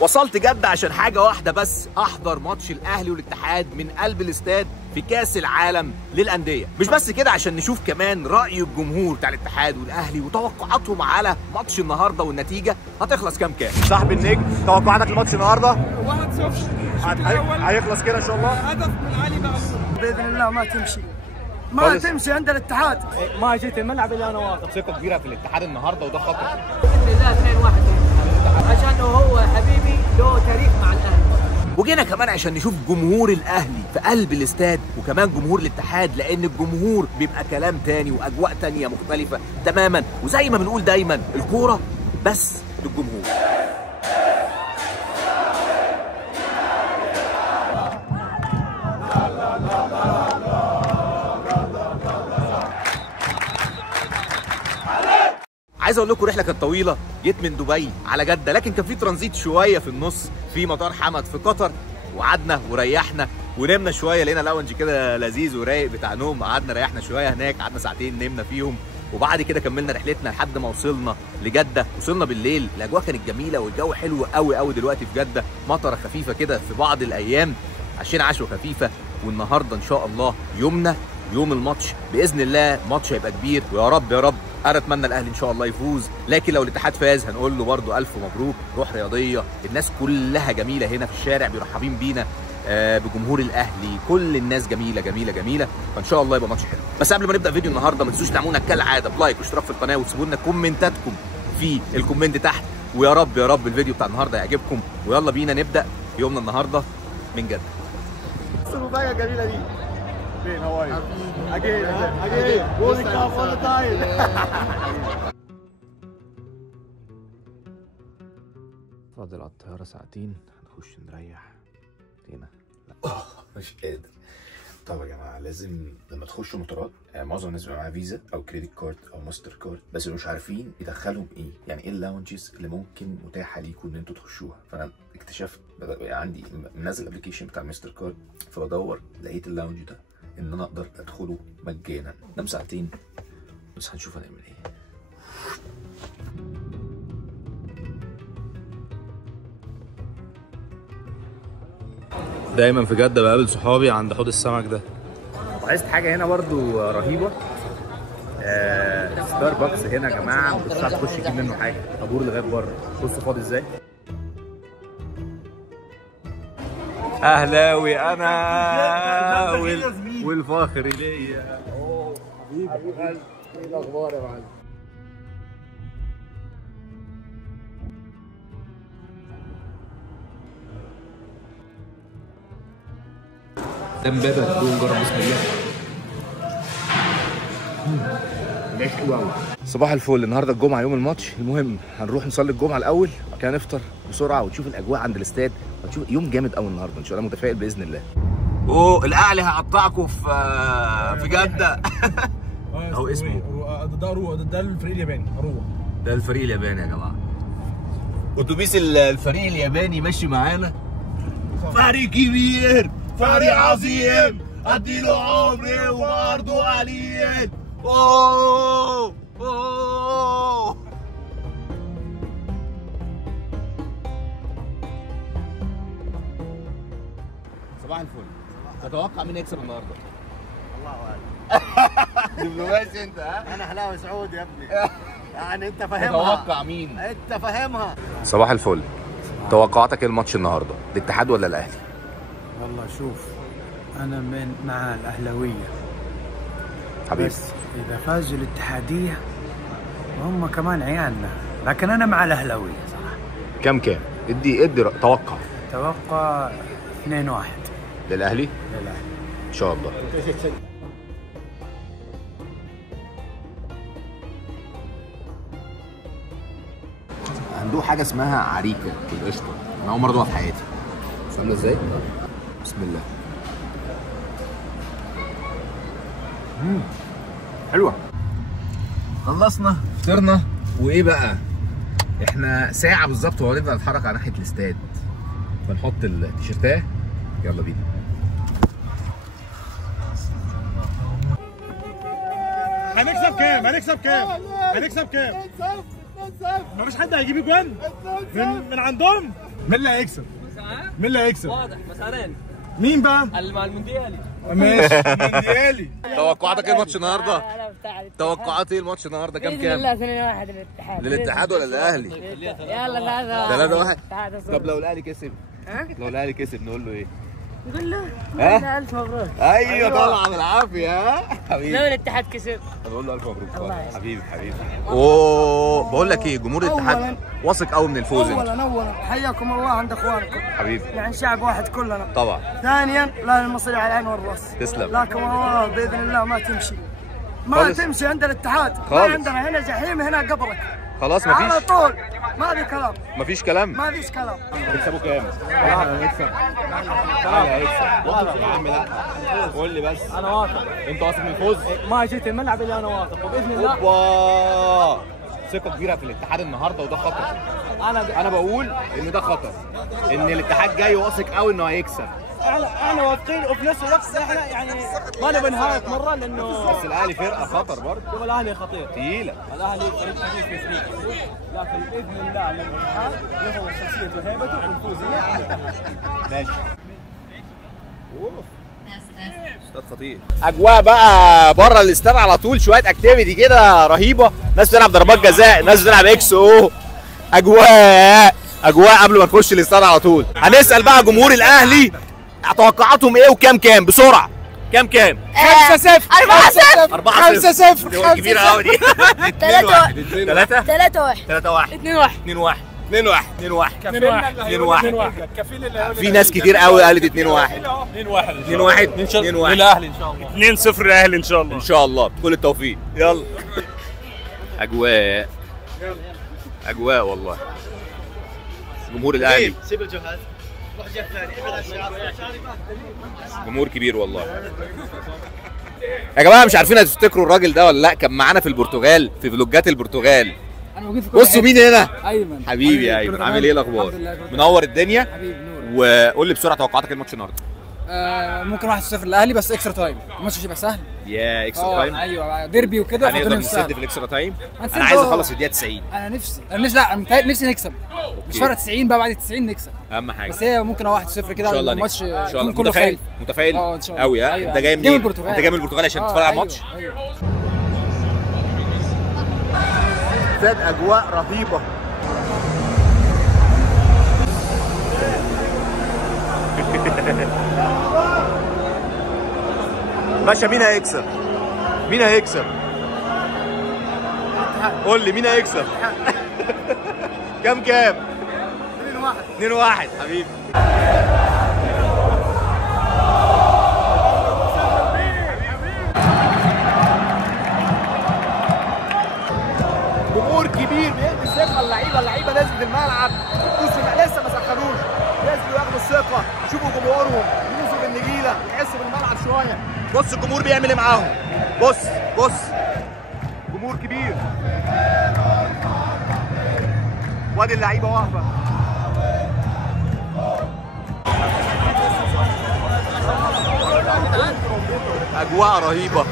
وصلت جدة عشان حاجة واحدة بس، أحضر ماتش الأهلي والاتحاد من قلب الاستاد في كأس العالم للأندية. مش بس كده، عشان نشوف كمان رأي الجمهور بتاع الاتحاد والأهلي وتوقعاتهم على ماتش النهاردة والنتيجة هتخلص كام. صاحب النجم، توقعاتك لماتش النهاردة؟ 1-0 هيخلص كده إن شاء الله؟ هدف من علي معروف بإذن الله ما تمشي عند الاتحاد. ما جيت الملعب إلا أنا واثق ثقة كبيرة في الاتحاد النهاردة، وده خطر. بإذن الله 2-1 عشان هو حبيبي له تاريخ مع الأهلي. وجينا كمان عشان نشوف جمهور الاهلي في قلب الاستاد وكمان جمهور الاتحاد، لان الجمهور بيبقى كلام تاني واجواء تانية مختلفة تماما، وزي ما بنقول دايما الكورة بس للجمهور. عايز اقول لكم رحله كانت طويله، جيت من دبي على جده، لكن كان في ترانزيت شويه في النص في مطار حمد في قطر، وقعدنا وريحنا ونمنا شويه، لقينا لاونج كده لذيذ ورايق بتاع نوم، قعدنا ريحنا شويه هناك، قعدنا ساعتين نمنا فيهم، وبعد كده كملنا رحلتنا لحد ما وصلنا لجده. وصلنا بالليل، الاجواء كانت جميله والجو حلو قوي قوي دلوقتي في جده، مطره خفيفه كده في بعض الايام، عشان عشوه خفيفه. والنهارده ان شاء الله يومنا يوم الماتش باذن الله، ماتش هيبقى كبير، ويا رب يا رب انا اتمنى الاهلي ان شاء الله يفوز، لكن لو الاتحاد فاز هنقول له برده الف مبروك. روح رياضيه، الناس كلها جميله هنا في الشارع بيرحبين بينا، بجمهور الاهلي، كل الناس جميله جميله جميله، فان شاء الله يبقى ماتش حلو. بس قبل ما نبدا فيديو النهارده ما تنسوش تعملونا كالعاده بلايك واشتراك في القناه، وتسيبوا لنا كومنتاتكم في الكومنت تحت، ويا رب يا رب الفيديو بتاع النهارده يعجبكم، ويلا بينا نبدا يومنا النهارده من جده. الرباعيه الجميله دي فين؟ هو اجي جول كاب اول تايم. فاضل على الطياره ساعتين، هنخش نريح هنا. لا مش قادر. طب يا جماعه لازم لما تخشوا مطارات، معظم الناس بيبقى معاها فيزا او كريدت كارد او ماستر كارد، بس مش عارفين يدخلهم ايه، يعني ايه اللاونجز اللي ممكن متاحه ليكم ان انتوا تخشوها. فانا اكتشفت بقى عندي منزل الابلكيشن بتاع ماستر كارد، فبدور لقيت اللاونج ده ان انا اقدر ادخله مجانا. نام ساعتين بس هنشوف هنعمل ايه. دايما في جده بقابل صحابي عند حوض السمك ده. لاحظت حاجه هنا برضو رهيبه، ستاربكس هنا يا جماعه، مش هتعرف تخش تجيب منه حاجه، طابور لغايه بره. بصوا فاضي ازاي. اهلاوي انا والفخر ليا. حبيبي ايه الاخبار يا معلم؟ ده امبابه، دوق نجرب بسم الله. ده حلو قوي. صباح الفل، النهارده الجمعه يوم الماتش، المهم هنروح نصلي الجمعه الاول، وبعد كده نفطر بسرعه وتشوف الاجواء عند الاستاد، وتشوف يوم جامد قوي النهارده ان شاء الله، متفائل باذن الله. اوه الاهلي هيقطعكم في جده. اهو اسمه ده الفريق الياباني اروى. ده الفريق الياباني يا جماعه. اتوبيس الفريق الياباني ماشي معانا. فريق كبير، فريق عظيم، اديله عمري وبرضه قليل. اوه اوه. صباح الفل. تتوقع مين يكسب النهارده؟ الله اعلم. دبلوماسي انت، ها؟ انا اهلاوي سعودي يا ابني. يعني انت فاهمها. تتوقع مين؟ انت فاهمها. صباح الفل. توقعاتك ايه الماتش النهارده؟ الاتحاد ولا الاهلي؟ والله شوف، انا مع الاهلاويه حبيبي، بس اذا فازوا الاتحاديه هم كمان عيالنا، لكن انا مع الاهلاويه صراحه. كام؟ ادي توقع. توقع 2-1 للاهلي للاهلي ان شاء الله. عنده حاجه اسمها عريكه بالقشطه، انا اول مره ادوقها في حياتي. بس عامله ازاي؟ بسم الله. حلوه. خلصنا فطرنا، وايه بقى؟ احنا ساعه بالظبط وهنبدا نتحرك على ناحيه الاستاد، فنحط التيشيرتات. يلا بينا. هنكسب كام؟ هنكسب كام؟ مفيش حد هيجيب اجوان من عندهم. مين اللي هيكسب؟ مين اللي هيكسب؟ واضح مسارين. مين بقى؟ المونديالي. ماشي مونديالي. توقعاتك ايه الماتش النهارده؟ توقعات ايه الماتش النهارده؟ كام بإذن الله 2-1 للاتحاد. للاتحاد ولا الاهلي؟ يلا 3-1. طب لو الاهلي كسب؟ لو الاهلي كسب نقول له ايه؟ نقول له ها؟ ألف مبروك. ايوه طالعه بالعافيه ها لو حبيبي. الاتحاد كسب بقول له الف مبروك الله طبعا يسلمك. حبيبي حبيبي. اوه بقول لك ايه، جمهور الاتحاد واثق قوي من الفوز انت. اولا حياكم الله عند اخوانكم، حبيبي يعني شعب واحد كلنا. طبعا. ثانيا لا المصري على العين والراس. تسلم. لكن والله باذن الله ما تمشي، ما خالص. تمشي عند الاتحاد. ما خالص. عندنا هنا جحيم هنا قبرك خلاص على مفيش طول، ما في كلام، مفيش كلام. ما فيش كلام. تكسبوا كام؟ الاهلي هيكسب. الاهلي هيكسب. يا عم لا قول لي بس. انا واثق. انت واثق من الفوز؟ ما جيت الملعب الا انا واثق وباذن الله. اوبا ثقة كبيرة في الاتحاد النهارده وده خطر. انا بقول ان ده خطر، ان الاتحاد جاي واثق قوي انه هيكسب. احنا واثقين وفي نفس الوقت احنا يعني ما نبي نهاية مرة لانه بس الاهلي فرقة خطر برضه. شوف الاهلي خطير. تقيلة. الاهلي فريق كبير في افريقيا، لكن باذن الله لما الاتحاد يفرض شخصيته وهيبته ونفوز ماشي. استاد خطير. اجواء بقى بره الاستاد على طول، شويه اكتيفيتي كده رهيبه، ناس بتلعب ضربات جزاء، ناس بتلعب اكس او. اجواء قبل ما نخش الاستاد على طول. هنسال بقى جمهور الاهلي توقعاتهم ايه وكام بسرعه. كام 5-0 4-0 5-0 كبيره قوي دي. 2-1 في ناس كتير قوي قالت 2-1 الاهلي ان شاء الله 2-0 الاهلي ان شاء الله. ان شاء الله كل التوفيق. يلا اجواء والله. جمهور الاهلي جمهور كبير والله. يا جماعه مش عارفين هتفتكروا الراجل ده ولا لا، كان معانا في البرتغال في فلوجات البرتغال. بصوا مين هنا. ايمن حبيبي يا ايمن، عامل ايه الاخبار؟ منور الدنيا. حبيبي نور. وقول لي بسرعه توقعاتك الماتش النهارده. ممكن 1-0 الاهلي بس اكسترا تايم، الماتش هيبقى سهل. يا اكسترا تايم. ايوه ديربي وكده هنقدر نسد في الاكسترا تايم. هنسد انا عايز جوه. اخلص الدقيقه 90. انا نفسي نفسي نكسب. مش فارق 90 بقى، بعد 90 نكسب. اهم حاجه بس هي ممكن 1-0 كده ان شاء الله الماتش نكسب. ان شاء الله. كله خايف. متفائل ان شاء الله قوي ها. أيوة. انت جاي منين؟ انت جاي من البرتغال عشان تتفرج على الماتش؟ أيوة. استاد اجواء رهيبه. باشا مين هيكسب؟ مين هيكسب؟ قول لي مين هيكسب؟ كام 2-1 حبيبي. جمهور كبير بيدي ثقه اللعيبه نازله الملعب. لسه ما سخنوش، نزلوا ياخدوا الثقه. شوفوا جمهورهم يدوسوا بالنجيله، يحسوا بالملعب شويه. بص الجمهور بيعمل ايه معاهم. بص جمهور كبير. وادي اللعيبه واقفه. اجواء رهيبه.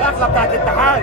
الدخله بتاعت الاتحاد.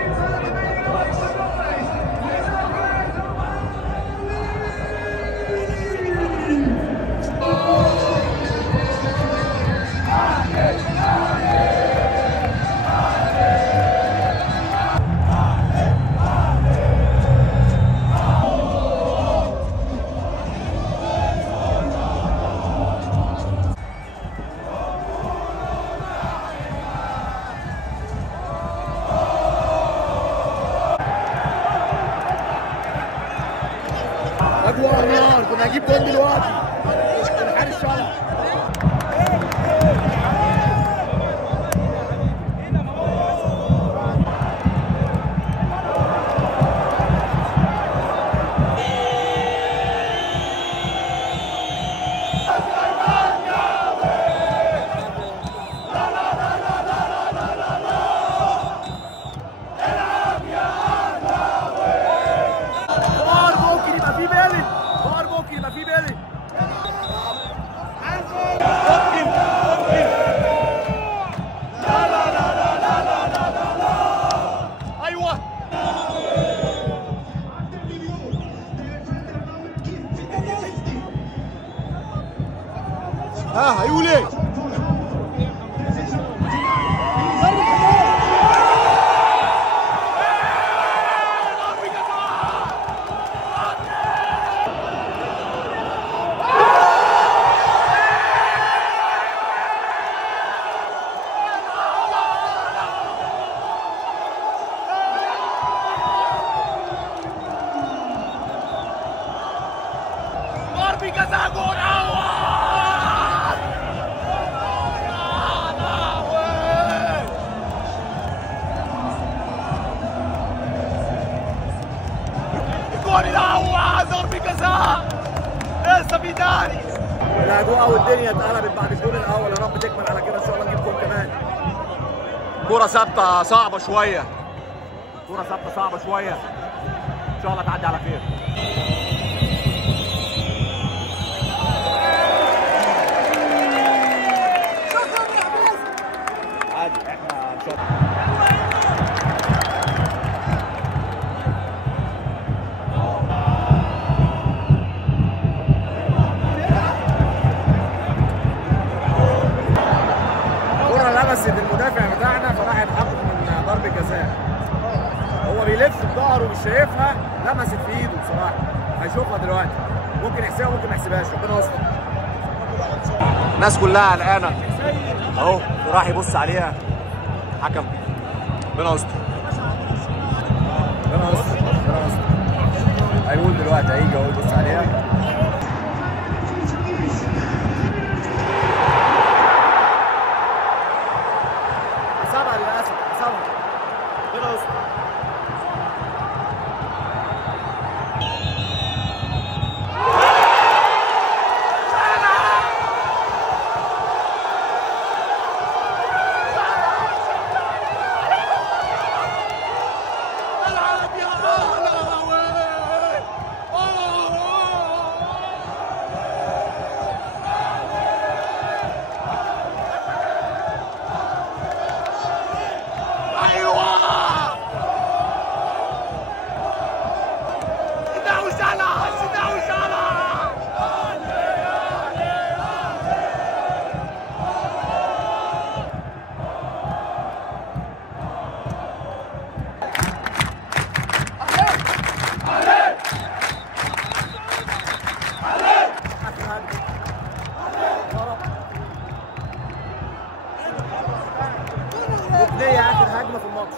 اجواء نار، كنا هنجيب جول دلوقتي. الحارس شرع. جزاء لسه في تاني. الاجواء والدنيا اتقلبت بعد الجول الاول، يا رب تكمل على كده ان شاء الله نجيب جول كمان. كرة ثابتة صعبة شوية، كرة ثابتة صعبة شوية، ان شاء الله تعدي على خير. عادي احنا ان شاء الله. لمست المدافع بتاعنا فراح يتحقق من ضربة جزاء. هو بيلف بظهره ومش شايفها، لمست في ايده بصراحة. هيشوفها دلوقتي، ممكن يحسبها ممكن ما يحسبهاش، ربنا يستر. الناس كلها قلقانة اهو، راح يبص عليها حكم. ربنا يستر، ربنا يستر، ربنا يستر. هيقول دلوقتي، هيجي اهو يبص عليها. ركنية آخر هجمة في الماتش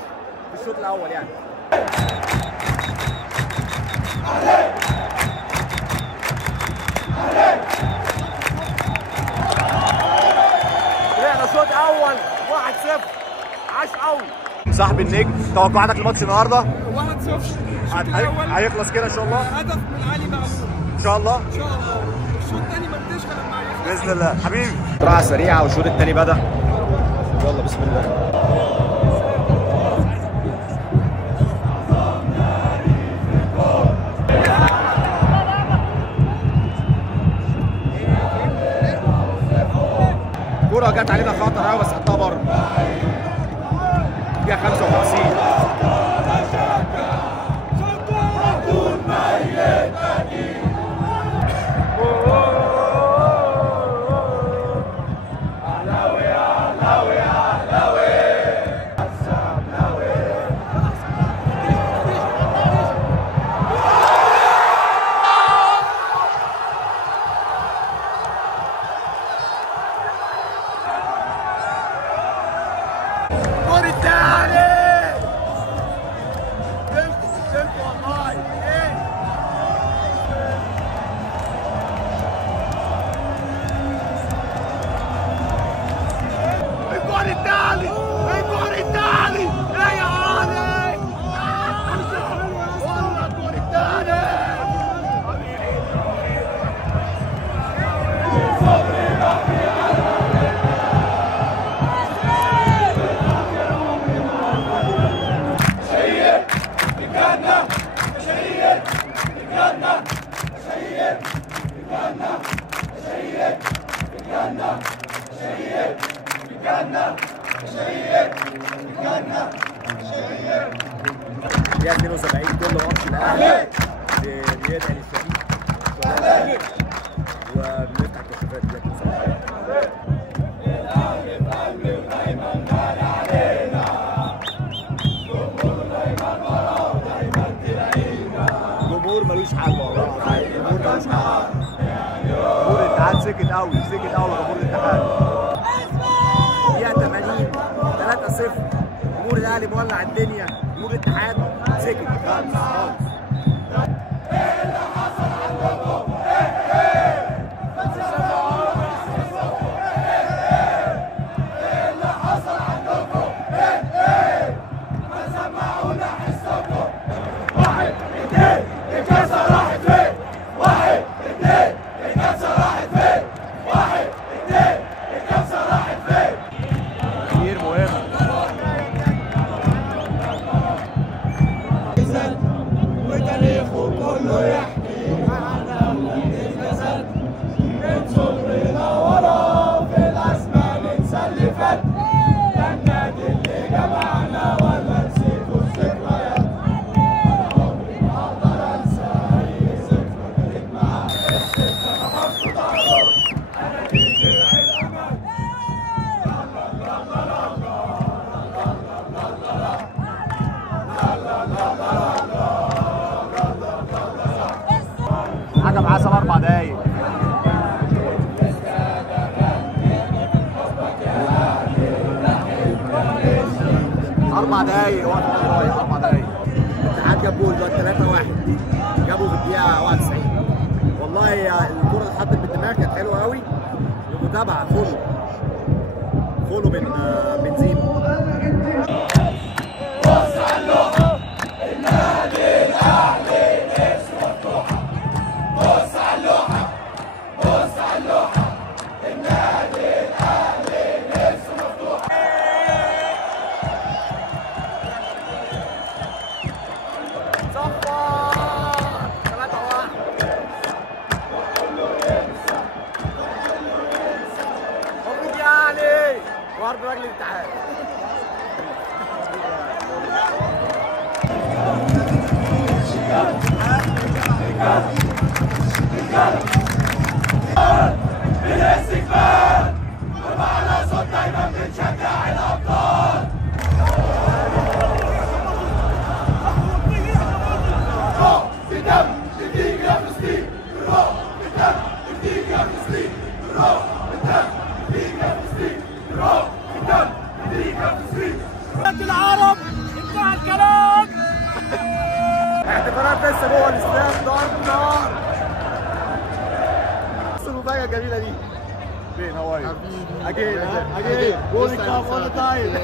في الشوط الأول يعني. طلعنا شوط أول 1-0، عاش قوي. صاحب النجم، توقعاتك لماتش النهارده؟ 1-0 هيخلص كده إن شاء الله؟ هدف من علي معمول إن شاء الله؟ إن شاء الله. الشوط الثاني ما بديش غير بإذن الله. حبيبي. قراءة سريعة والشوط الثاني بدأ. يلا بسم الله. كرة جت علينا خطر قوي بس حطها بره. دقيقة 55. دقيقة 72 كل ماتش الاهلي بيدعي للشهيد وبنفتح كشافات دقيقة 72. جمهور ملوش حل والله، جمهور ملوش حل. جمهور الاتحاد سكت قوي، سكت قوي جمهور الاتحاد. دقيقة 80 3-0، جمهور الاهلي مولع الدنيا، جمهور الاتحاد سكت خالص خالص. واحد اثنين الكاسة راحت فين؟ دقايق وقت بدل رايح 4 دقايق. الاتحاد جاب جول دلوقتي 3-1 جابوا في الدقيقه 91. والله الكره اللي اتحطت بالدماغ كانت حلوه قوي. المتابعه فولو من زينو. بص على اللوحه النادي الاهلي نفسه مفتوحه. بص على اللوحه بص على اللوحه النادي الاهلي نفسه مفتوحه. صفر 3-1. مبروك يا اهلي وارض رجل الاتحاد. بالاستقبال ومعنا صوت دايما بنشجع الابطال. روح بدم جديد يا فلسطين. روح بدم جديد يا فلسطين. روح بدم جديد يا فلسطين. روح بدم جديد يا فلسطين. العرب انتهى الكلام. احتفالات لسه جوه الاستاد ضرب نار. بص المفاجأة الجميلة دي. فين هواي؟ أكيد جول كاب أول تايم.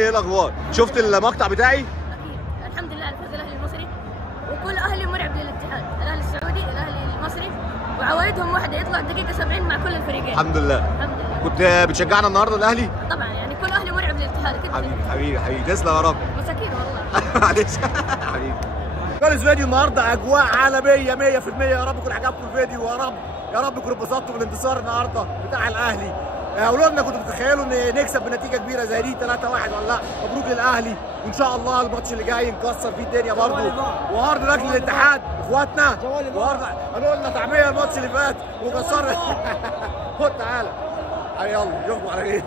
إيه الأخبار؟ شفت المقطع بتاعي؟ أكيد الحمد لله على فوز الأهلي المصري وكل أهلي مرعب للاتحاد، الأهلي السعودي الأهلي المصري وعوايدهم واحدة يطلع دقيقة 70 مع كل الفريقين. الحمد لله. الحمد لله. كنت بتشجعنا النهارده الأهلي؟ طبعا يعني كل أهلي مرعب للاتحاد أكيد. حبيبي تسلم يا رب. مساكين والله. معلش حبيبي. خالص فيديو النهارده اجواء عالميه 100%. يا رب يكون عجبكم الفيديو يا رب تكونوا اتبسطتوا بالانتصار النهارده بتاع الاهلي. قولوا لنا كنتوا بتتخيلوا ان نكسب بنتيجه كبيره زي دي 3-1 ولا لا؟ مبروك للاهلي وان شاء الله الماتش اللي جاي نكسر فيه الدنيا برضه. وهارد لك للاتحاد اخواتنا. وهارد قالوا لنا طعميه الماتش اللي فات وكسرنا. خد تعالى يلا نشوفكم على خير.